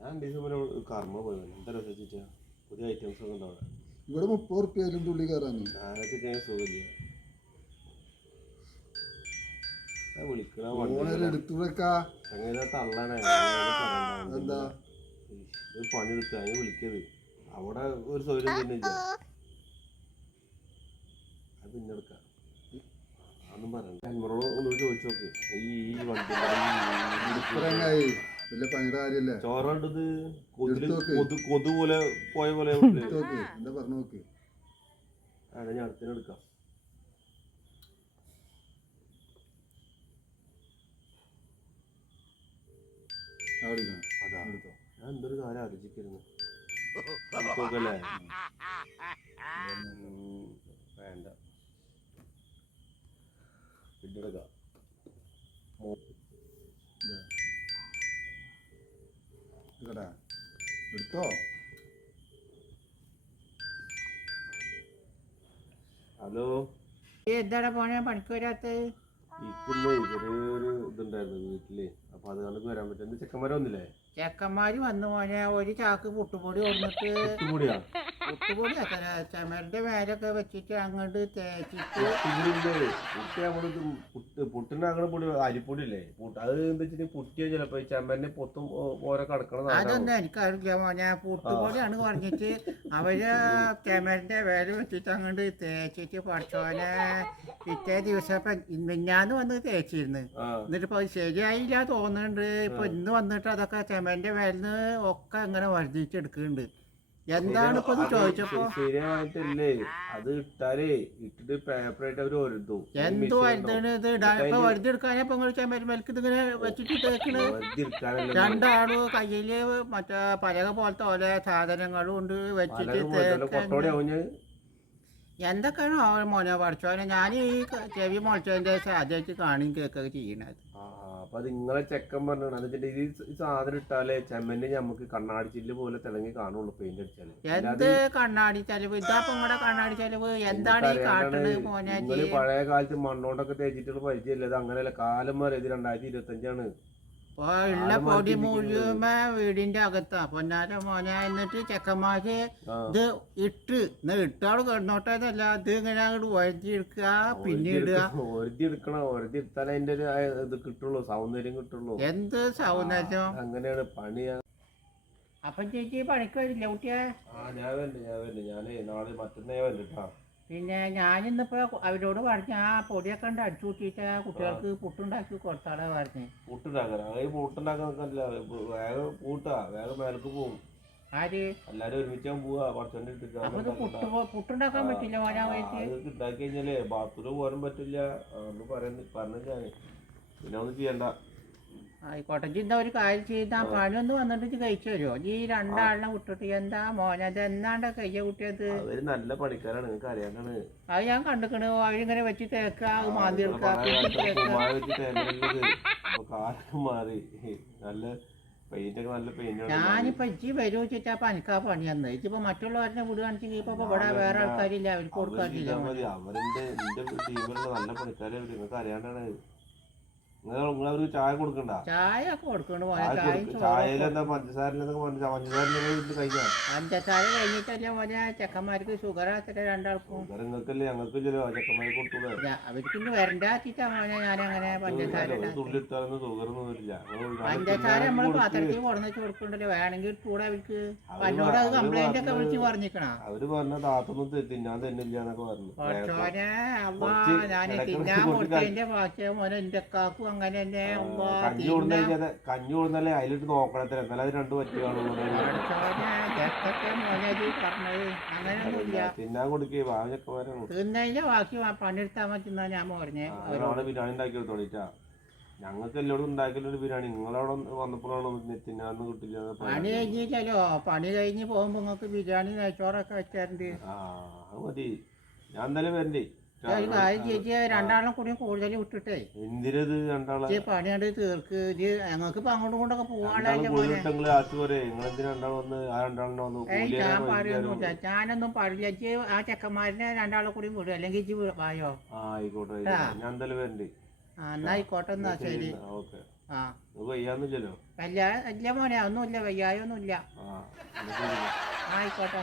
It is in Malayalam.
ഞാൻ 2 ദിവസം മുന്നേ കർമ്മ പോയത് എന്താ രസിച്ചാ പുതിയ ഐറ്റംസ് ഒക്കെ ഉണ്ടാവുക. ഇവിടെ 30 റുപ്യ തുള്ളി കയറാൻ ഞാനൊക്കെ ചെയ്യാൻ സുഖമില്ല. വിളിക്കണ എടുത്തുവെക്കാ അങ്ങനെ തള്ളാണ് എന്താ പണിയെടുത്ത് അതിന് വിളിക്കത് അവിടെ ഒരു സൗകര്യം തന്നെ ഇല്ല. അത് പിന്നെ എടുക്കാം അതൊന്നും പറയണ്ട. എന്നോട് ഒന്ന് ചോദിച്ചു നോക്ക്. ഈ വണ്ടി ചോറ കണ്ടത് കൊതു പോലെ പോയ പോലെ എന്താ പറഞ്ഞു നോക്ക്. അതെ ഞാൻ അടുത്തിനെടുക്കാം. അതാ ഞാൻ എന്തൊരു കാര്യം ആലോചിക്കുന്നു. നോക്കല്ലേ വേണ്ട പിന്നെടുക്കാം. എടുത്തോ. ഹലോ എന്താടാ പോണേ പണിക്ക് വരാത്തത്? ഇരിക്കുന്നേ ചെറിയൊരു ഇതുണ്ടായിരുന്നു വീട്ടില്. അപ്പൊ അത് കണ്ടു വരാൻ പറ്റും. എന്റെ ചെക്കന്മാരെ വന്നില്ലേ? ചെക്കന്മാര് വന്നു മോനെ. ഒരു ചാക്ക് പുട്ടുപൊടി കൊടുത്തിട്ട് പുട്ടുപൊടിയാ പുട്ടുപൊടി അത്ര ചമരന്റെ മേലൊക്കെ വെച്ചിട്ട് അങ്ങോട്ട് തേച്ചിട്ട് പുട്ടിനാകണ പൊടി അരിപ്പൊടി ഇല്ലേ അത് എന്താ വെച്ചിട്ട് പുട്ടിയ ചിലപ്പോ ചമ്മനെ പൊത്തും ഓരോ കടക്കണം. അതൊന്നും എനിക്കറിയില്ല മോനെ. പുട്ടുപൊടിയാണ് പറഞ്ഞിട്ട് അവര് ചമരന്റെ വേല വെച്ചിട്ട് അങ്ങോട്ട് തേച്ചിട്ട് പഠിച്ചോനെ. പിറ്റേ ദിവസം ഇപ്പൊ മിഞ്ഞാന്ന് വന്ന് തേച്ചിരുന്നു. എന്നിട്ടിപ്പോ അത് ശരിയായില്ല തോന്നുന്നുണ്ട്. ഇപ്പൊ ഇന്ന് വന്നിട്ട് അതൊക്കെ ചമരന്റെ മേലിന്ന് ഒക്കെ ഇങ്ങനെ വർദ്ധിച്ചെടുക്കുന്നുണ്ട്. എന്താണ് ഇപ്പൊ ചോദിച്ചപ്പോ? ശരിയായിട്ടല്ലേ അത് ഇട്ടാലേ ഇട്ടിട്ട് പേപ്പറായിട്ട് അവര് വരുത്തും. എന്ത് വരുതാണ് ഇത് ഇപ്പൊ വരുതെടുക്കാനേ ഇപ്പൊ നിങ്ങൾ ചമരമേൽക്ക് ഇതിങ്ങനെ വെച്ചിട്ട് തേക്കണ്. രണ്ടാളും കയ്യില് മറ്റേ പലക പോലത്തെ ഓരോ സാധനങ്ങളും ഉണ്ട് വെച്ചിട്ട് എന്തൊക്കെയാണോ മോനെ പഠിച്ചോനെ. ഞാൻ ഈ ചെവി മുളച്ചതിന്റെ ആദ്യമായിട്ട് കാണുകയും കേൾക്കുകയൊക്കെ ചെയ്യണത്. അപ്പൊ അത് നിങ്ങളെ ചെക്കൻ പറഞ്ഞാണ്. അതിന്റെ ഈ സാധനം ഇട്ടാലേ ചെമ്മന് നമുക്ക് കണ്ണാടി ചില്ല് പോലെ തിളങ്ങി കാണുള്ളൂ പെയിന്റ് അടിച്ചാല്. എന്ത് കണ്ണാടി ചെലവ്? ഇതാപ്പൊ നിങ്ങളുടെ കണ്ണാടി ചെലവ് എന്താണ് ഈ കാട്ടണത് മോനെ? പഴയ കാലത്ത് മണ്ണോണ്ടൊക്കെ തേച്ചിട്ടുള്ള പരിചയമില്ല. അത് അങ്ങനെയല്ല. കാലം മാറി. ഇത് 2025 ഇപ്പൊ ഉള്ള പൊടി മുഴുവൻ വീടിന്റെ അകത്താ പൊന്നാര മോനെ. എന്നിട്ട് ചെക്കന്മാര് ഇത് ഇട്ടാള് കിടന്നോട്ടല്ല ഇത് ഇങ്ങനെ അങ്ങോട്ട് ഒരത്തിയെടുക്കുക പിന്നെ ഇടുക. ഒരത്തിയെടുക്കണം. ഒരത്തിയെടുത്താലേ അതിന്റെ ഒരു ഇത് കിട്ടുള്ളൂ, സൗന്ദര്യം കിട്ടുള്ളൂ. എന്ത് സൗന്ദര്യം? അങ്ങനെയാണ് പണിയാ. അപ്പൊ ചേച്ചി പണിക്ക് വരില്ല കുട്ടിയെ? ഞാൻ വരണ്ട്. ഞാനേ നാളെ മറ്റന്നേ വരണ്ടാ. പിന്നെ ഞാനിന്നിപ്പോ അവരോട് പറഞ്ഞ ആ പൊടിയൊക്കെ ഉണ്ട് അടിച്ചു കൂട്ടിയിട്ട് കുട്ടികൾക്ക് പുട്ടുണ്ടാക്കി കൊടുത്താടാ പറഞ്ഞ്. പുട്ടുണ്ടാക്കാനല്ല വേഗം പൂട്ടാ. വേഗം മേലക്ക് പോവും. ആര്? എല്ലാരും ഒരുമിച്ചാൻ പോവാ. കുറച്ചോണ്ട് പുട്ടുണ്ടാക്കാൻ പറ്റില്ല ഉണ്ടാക്കി കഴിഞ്ഞാലേ ബാത്റൂം പോരാൻ പറ്റില്ല. അതൊന്നും പറഞ്ഞാണ്. പിന്നെ ഒന്നും ചെയ്യണ്ട. ആയിക്കോട്ടെ. എന്താ ഒരു കാര്യം ചെയ്താ പണിയൊന്ന് വന്നിട്ട് കഴിച്ചു വരുമോ? ഈ രണ്ടാളിനെ വിട്ടിട്ട് എന്താ മോനെ അത് എന്നാണ്ട കയ്യ കുട്ടിയത്? അവര് നല്ല പണിക്കാരാണ്. നിങ്ങൾക്ക് അറിയാനാണ്. അത് ഞാൻ കണ്ടിക്കണു. അവരിങ്ങനെ വെച്ച് തേക്കാ മാന്തി എടുക്കാ. കാലം മാറി. നല്ല പെയിന്റൊക്കെ നല്ല പെയിന്റ്. ഞാനിപ്പോ ഇജ്ജി വരുമോ വെച്ചിട്ടാ പനിക്കാ പണി തന്നത്. ഇച്ചിപ്പോ മറ്റുള്ളവരുടെ വീട് കാണിച്ചെങ്കിൽ ഇപ്പൊ ഇവിടെ വേറെ ആൾക്കാരില്ല, അവർക്ക് കൊടുക്കാറില്ല. അവരുടെ ടീമിലുള്ള നല്ല പണിക്കാരെ നിങ്ങൾക്ക് അറിയാണ്ടാണ്. നിങ്ങളവർക്ക് ചായ കൊടുക്കണ്ട? ചായ ഒക്കെ കൊടുക്കണ്ട. ചായയിലെന്താ പഞ്ചസാര കഴിഞ്ഞാ പഞ്ചസാര കഴിഞ്ഞിട്ടല്ലേ മോനെ ചെക്കന്മാർക്ക് ഷുഗർ ആച്ചിട്ട് രണ്ടാൾക്കും. നിങ്ങൾക്കല്ലേ ഞങ്ങൾക്കില്ലല്ലോ ചെക്കന്മാരെ കൊടുത്തൂടെ? അവർക്കിന്ന് വരണ്ടാച്ചിട്ടാ മോനെ ഞാനങ്ങനെ പഞ്ചസാര. തുള്ളിട്ടാലൊന്നും ഷുഗറൊന്നും വരില്ല. പഞ്ചസാര നമ്മള് പാത്രത്തിൽ കൊടുന്നു കൊടുക്കണ്ടല്ലോ. വേണമെങ്കിൽ കൂടെ അവർക്ക് എന്നോട് അത് കംപ്ലൈന്റ് ഒക്കെ വിളിച്ച് പറഞ്ഞിക്കണ. അവര് പറഞ്ഞ താത്തൊന്നും തിന്നാൻ തന്നില്ല എന്നൊക്കെ പറഞ്ഞു. പക്ഷോനെ അമ്മ ഞാൻ തിന്നാൻ കൊടുത്തതിന്റെ ബാക്കിയ മോനെ എന്റെ കാക്കും അങ്ങനെ തന്നെ. കഞ്ഞി കൊടുന്നല്ലേ അതിലിട്ട് നോക്കണത്ര. എന്നാലും അത് രണ്ടു പറ്റുകയാണ്. തിന്നാൻ കൊടുക്കേ ഭാവച്ചക്കന്മാരാണ്. തിന്നതിന്റെ ബാക്കി പണിയെടുത്താൽ മതി ഞാൻ പറഞ്ഞേ. ബിരിയാണി ഉണ്ടാക്കി കൊടുത്തോളിട്ടാ. ഞങ്ങൾക്ക് എല്ലാവരും ഉണ്ടാക്കലൊരു ബിരിയാണി. നിങ്ങളവിടെ വന്നപ്പോഴാണ് തിന്നാന്ന് കിട്ടില്ല. പണി കഴിഞ്ഞിട്ടല്ലോ. പണി കഴിഞ്ഞ് പോകുമ്പോ നിങ്ങൾക്ക് ബിരിയാണി നെയ്ച്ചോറൊക്കെ വെച്ചാറുണ്ട്. അത് മതി. ഞാൻ എന്തായാലും വരണ്ടേ. ചേച്ചി രണ്ടാളും കൂടി കൂടുതൽ വിട്ടിട്ടേ എന്തിനത് രണ്ടാളെ പണിയാണ്ട് തീർക്ക്. ഞങ്ങൾക്ക് ഇപ്പൊ അങ്ങോട്ടും കൊണ്ടൊക്കെ പോവാണല്ലോ. ഞാൻ പറയൊന്നുമില്ല. ഞാനൊന്നും പറയില്ല. ആ ചെക്കന്മാരിനെ രണ്ടാളെ കൂടി വിടും. അല്ലെങ്കിൽ ഇജ്ജ് വായോ. ആയിക്കോട്ടെ. ഞാൻ എന്തായാലും വരണ്ടേ. എന്നാ ആയിക്കോട്ടെ. എന്നാ ശരി. ആ വയ്യാന്നില്ലല്ലോ. വയ്യ മോനെ ഒന്നുമില്ല, വയ്യായൊന്നുമില്ല. ആ എന്നാ ശരി. ആയിക്കോട്ടെ.